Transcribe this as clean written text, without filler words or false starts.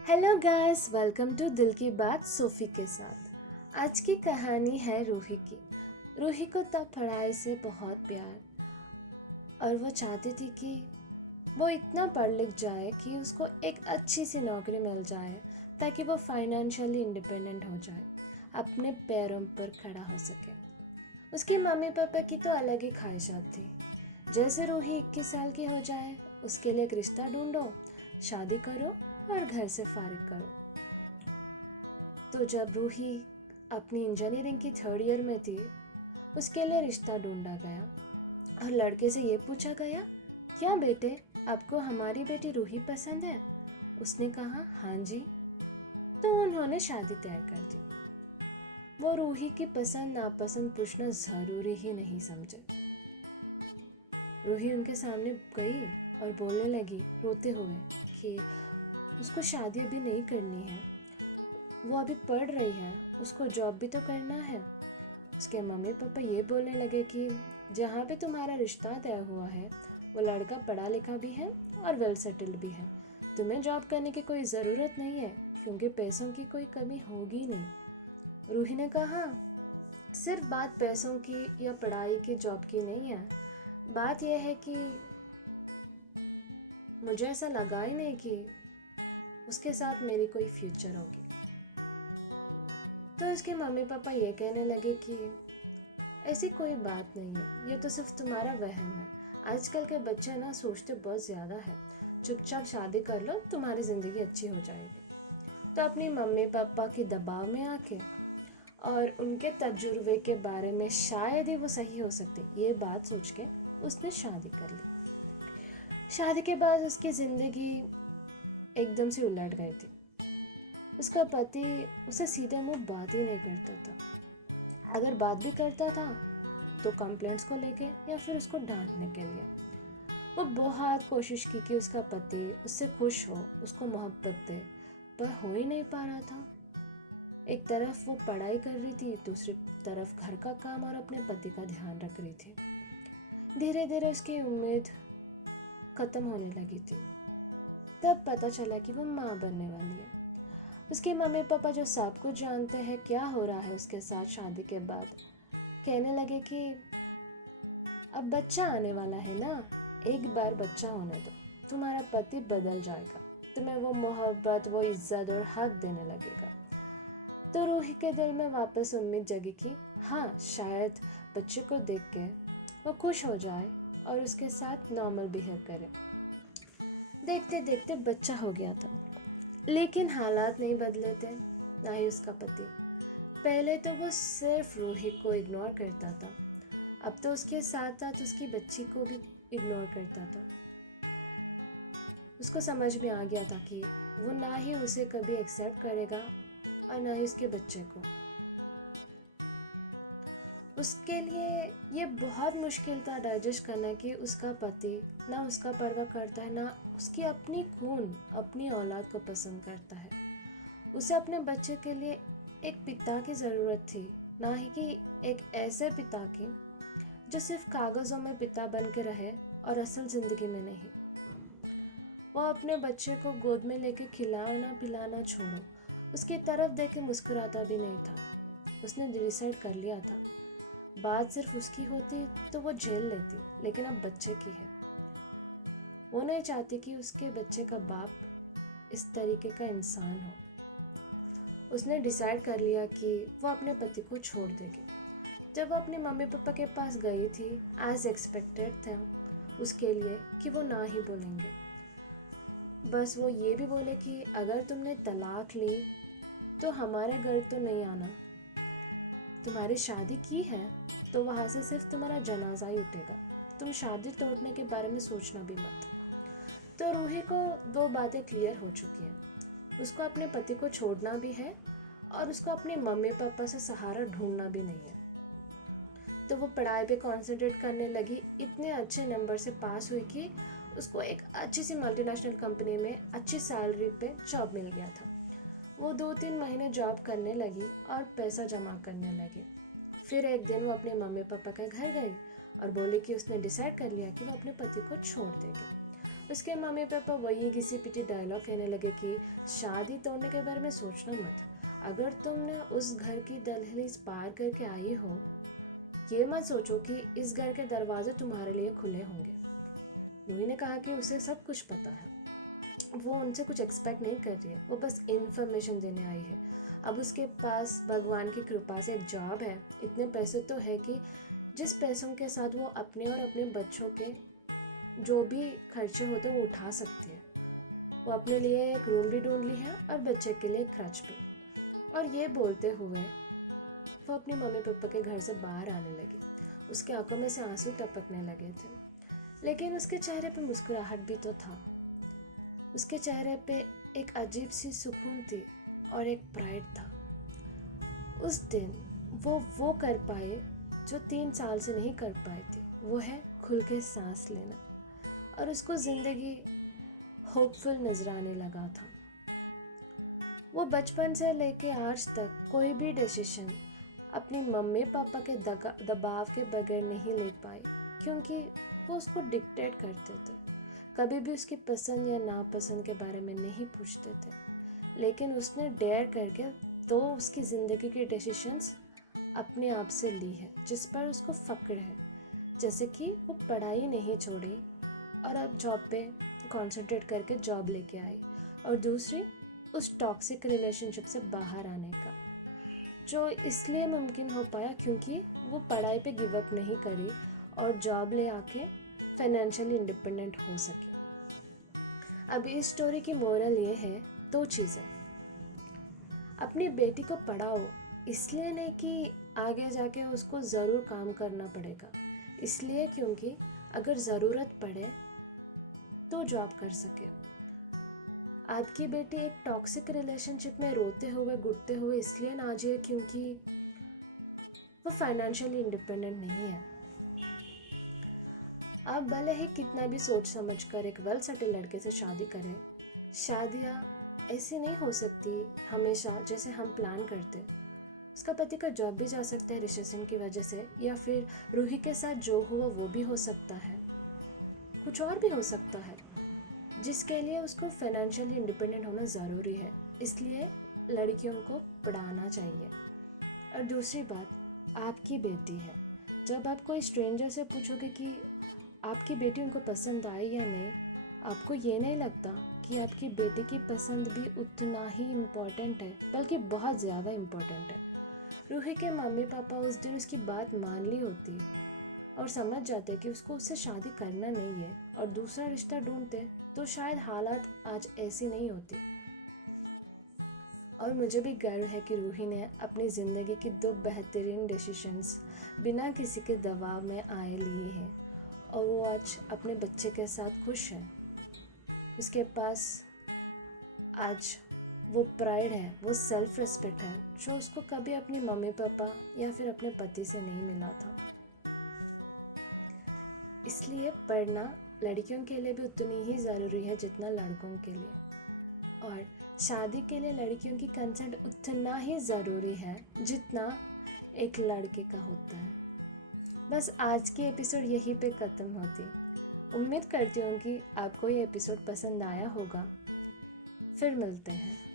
Hello guys, welcome to दिल की बात सोफ़ी के साथ। आज की कहानी है रूही की। रूही को तब पढ़ाई से बहुत प्यार और वो चाहती थी कि वो इतना पढ़ लिख जाए कि उसको एक अच्छी सी नौकरी मिल जाए ताकि वो फाइनेंशियली इंडिपेंडेंट हो जाए, अपने पैरों पर खड़ा हो सके। उसके मम्मी पापा की तो अलग ही ख्वाहिशात थी। जैसे रूही 21 साल की हो जाए, उसके लिए एक रिश्ता ढूंढो, शादी करो और घर से फारिग करो। तो जब रूही अपनी इंजीनियरिंग की थर्ड ईयर में थी, उसके लिए रिश्ता ढूंढा गया और लड़के से ये पूछा गया, क्या बेटे, आपको हमारी बेटी रूही पसंद है? उसने कहा, हाँ जी। तो उन्होंने शादी तय कर दी। वो रूही की पसंद नापसंद पूछना ज़रूरी ही नहीं समझे। रूही उनके सामने गई और बोलने लगी रोते हुए कि उसको शादी अभी नहीं करनी है, वो अभी पढ़ रही है, उसको जॉब भी तो करना है। उसके मम्मी पापा ये बोलने लगे कि जहाँ पे तुम्हारा रिश्ता तय हुआ है वो लड़का पढ़ा लिखा भी है और वेल सेटल्ड भी है, तुम्हें जॉब करने की कोई ज़रूरत नहीं है क्योंकि पैसों की कोई कमी होगी नहीं। रूही ने कहा, सिर्फ बात पैसों की या पढ़ाई की जॉब की नहीं है, बात यह है कि मुझे ऐसा लगा ही नहीं कि उसके साथ मेरी कोई फ्यूचर होगी। तो उसके मम्मी पापा ये कहने लगे कि ऐसी कोई बात नहीं है, ये तो सिर्फ तुम्हारा वहम है। आजकल के बच्चे ना सोचते बहुत ज़्यादा है, चुपचाप शादी कर लो, तुम्हारी ज़िंदगी अच्छी हो जाएगी। तो अपनी मम्मी पापा के दबाव में आके और उनके तजुर्बे के बारे में शायद ही वो सही हो सकते, ये बात सोच के उसने शादी कर ली। शादी के बाद उसकी ज़िंदगी एकदम से उलट गई थी। उसका पति उसे सीधे मुंह बात ही नहीं करता था। अगर बात भी करता था तो कंप्लेंट्स को लेके या फिर उसको डांटने के लिए। वो बहुत कोशिश की कि उसका पति उससे खुश हो, उसको मोहब्बत दे, पर हो ही नहीं पा रहा था। एक तरफ वो पढ़ाई कर रही थी, दूसरी तरफ घर का काम और अपने पति का ध्यान रख रही थी। धीरे धीरे उसकी उम्मीद ख़त्म होने लगी थी। तब पता चला कि वो माँ बनने वाली है। उसके मम्मी पापा जो सब कुछ जानते हैं क्या हो रहा है उसके साथ शादी के बाद, कहने लगे कि अब बच्चा आने वाला है ना, एक बार बच्चा होने दो, तुम्हारा पति बदल जाएगा, तुम्हें वो मोहब्बत, वो इज्जत और हक देने लगेगा। तो रूही के दिल में वापस उम्मीद जगी कि हाँ, शायद बच्चे को देख के वो खुश हो जाए और उसके साथ नॉर्मल बिहेव करे। देखते देखते बच्चा हो गया था, लेकिन हालात नहीं बदले थे, ना ही उसका पति। पहले तो वो सिर्फ रूही को इग्नोर करता था, अब तो उसके साथ साथ उसकी बच्ची को भी इग्नोर करता था। उसको समझ में आ गया था कि वो ना ही उसे कभी एक्सेप्ट करेगा और ना ही उसके बच्चे को। उसके लिए ये बहुत मुश्किल था डाइजेस्ट करना कि उसका पति ना उसका परवाह करता है, ना उसकी अपनी खून अपनी औलाद को पसंद करता है। उसे अपने बच्चे के लिए एक पिता की ज़रूरत थी, ना ही कि एक ऐसे पिता की जो सिर्फ कागज़ों में पिता बन के रहे और असल ज़िंदगी में नहीं। वो अपने बच्चे को गोद में लेके खिलाना पिलाना छोड़ो, उसकी तरफ देख के मुस्कुराता भी नहीं था। उसने डिसाइड कर लिया था, बात सिर्फ उसकी होती तो वो झेल लेती, लेकिन अब बच्चे की है। वो नहीं चाहती कि उसके बच्चे का बाप इस तरीके का इंसान हो। उसने डिसाइड कर लिया कि वो अपने पति को छोड़ देगी। जब वो अपने मम्मी पापा के पास गई थी, एज एक्सपेक्टेड था उसके लिए कि वो ना ही बोलेंगे। बस वो ये भी बोले कि अगर तुमने तलाक ली तो हमारे घर तो नहीं आना, तुम्हारी शादी की है तो वहाँ से सिर्फ तुम्हारा जनाजा ही उठेगा, तुम शादी तोड़ने के बारे में सोचना भी मत। तो रूही को दो बातें क्लियर हो चुकी हैं, उसको अपने पति को छोड़ना भी है और उसको अपने मम्मी पापा से सहारा ढूंढना भी नहीं है। तो वो पढ़ाई पे कंसंट्रेट करने लगी, इतने अच्छे नंबर से पास हुई कि उसको एक अच्छी सी मल्टीनेशनल कंपनी में अच्छी सैलरी पे जॉब मिल गया था। वो 2-3 महीने जॉब करने लगी और पैसा जमा करने लगी। फिर एक दिन वो अपने मम्मी पापा के घर गई और बोली कि उसने डिसाइड कर लिया कि वो अपने पति को छोड़ देगी। उसके मम्मी पापा वही घिसी पिटी डायलॉग कहने लगे कि शादी तोड़ने के बारे में सोचना मत। अगर तुमने उस घर की दहलीज पार करके आई हो, ये मत सोचो कि इस घर के दरवाजे तुम्हारे लिए खुले होंगे। रूही ने कहा कि उसे सब कुछ पता है, वो उनसे कुछ एक्सपेक्ट नहीं कर रही है, वो बस इन्फॉर्मेशन देने आई है। अब उसके पास भगवान की कृपा से एक जॉब है, इतने पैसे तो है कि जिस पैसों के साथ वो अपने और अपने बच्चों के जो भी खर्चे होते हैं वो उठा सकती है। वो अपने लिए एक रूम भी ढूंढ ली है और बच्चे के लिए खर्च भी। और ये बोलते हुए वो अपनी मम्मी पापा के घर से बाहर आने लगी। उसके आंखों में से आंसू टपकने लगे थे, लेकिन उसके चेहरे पे मुस्कुराहट भी तो था। उसके चेहरे पे एक अजीब सी सुकून थी और एक प्राइड था। उस दिन वो कर पाए जो 3 साल से नहीं कर पाई थी, वो है खुल के सांस लेना। और उसको ज़िंदगी होपफुल नजर आने लगा था। वो बचपन से लेके आज तक कोई भी डिसीजन अपनी मम्मी पापा के दबाव के बगैर नहीं ले पाई, क्योंकि वो उसको डिक्टेट करते थे। कभी भी उसकी पसंद या नापसंद के बारे में नहीं पूछते थे, लेकिन उसने डेयर करके तो उसकी ज़िंदगी के डिसीजंस अपने आप से ली है, जिस पर उसको फ़क्र है। जैसे कि वो पढ़ाई नहीं छोड़ी और अब जॉब पे कंसंट्रेट करके जॉब लेके आई, और दूसरी उस टॉक्सिक रिलेशनशिप से बाहर आने का, जो इसलिए मुमकिन हो पाया क्योंकि वो पढ़ाई पे गिव अप नहीं करी और जॉब ले आके फाइनेंशियली इंडिपेंडेंट हो सके। अब इस स्टोरी की मोरल ये है, 2 चीज़ें। अपनी बेटी को पढ़ाओ, इसलिए नहीं कि आगे जाके उसको ज़रूर काम करना पड़ेगा, इसलिए क्योंकि अगर ज़रूरत पड़े तो जॉब कर सके। आपकी बेटी एक टॉक्सिक रिलेशनशिप में रोते हुए घुटते हुए इसलिए ना जिए क्योंकि वो फाइनेंशियली इंडिपेंडेंट नहीं है। आप भले ही कितना भी सोच समझ कर एक वेल सेटल लड़के से शादी करें, शादियाँ ऐसी नहीं हो सकती हमेशा जैसे हम प्लान करते। उसका पति का जॉब भी जा सकता है रिसेशन की वजह से, या फिर रूही के साथ जो हुआ वो भी हो सकता है, कुछ और भी हो सकता है, जिसके लिए उसको फाइनेंशियली इंडिपेंडेंट होना ज़रूरी है। इसलिए लड़कियों को पढ़ाना चाहिए। और दूसरी बात, आपकी बेटी है। जब आप कोई स्ट्रेंजर से पूछोगे कि आपकी बेटी उनको पसंद आई या नहीं, आपको ये नहीं लगता कि आपकी बेटी की पसंद भी उतना ही इम्पोर्टेंट है, बल्कि बहुत ज़्यादा इम्पोर्टेंट है। रूही के मम्मी पापा उस दिन उसकी बात मान ली होती और समझ जाते कि उसको उससे शादी करना नहीं है और दूसरा रिश्ता ढूंढते, तो शायद हालात आज ऐसी नहीं होती। और मुझे भी गर्व है कि रूही ने अपनी ज़िंदगी की 2 बेहतरीन डिसीशंस बिना किसी के दबाव में आए लिए हैं, और वो आज अपने बच्चे के साथ खुश है। उसके पास आज वो प्राइड है, वो सेल्फ रिस्पेक्ट है, जो उसको कभी अपनी मम्मी पापा या फिर अपने पति से नहीं मिला था। इसलिए पढ़ना लड़कियों के लिए भी उतनी ही ज़रूरी है जितना लड़कों के लिए, और शादी के लिए लड़कियों की कंसेंट उतना ही ज़रूरी है जितना एक लड़के का होता है। बस आज की एपिसोड यहीं पे ख़त्म होती। उम्मीद करती हूँ कि आपको ये एपिसोड पसंद आया होगा। फिर मिलते हैं।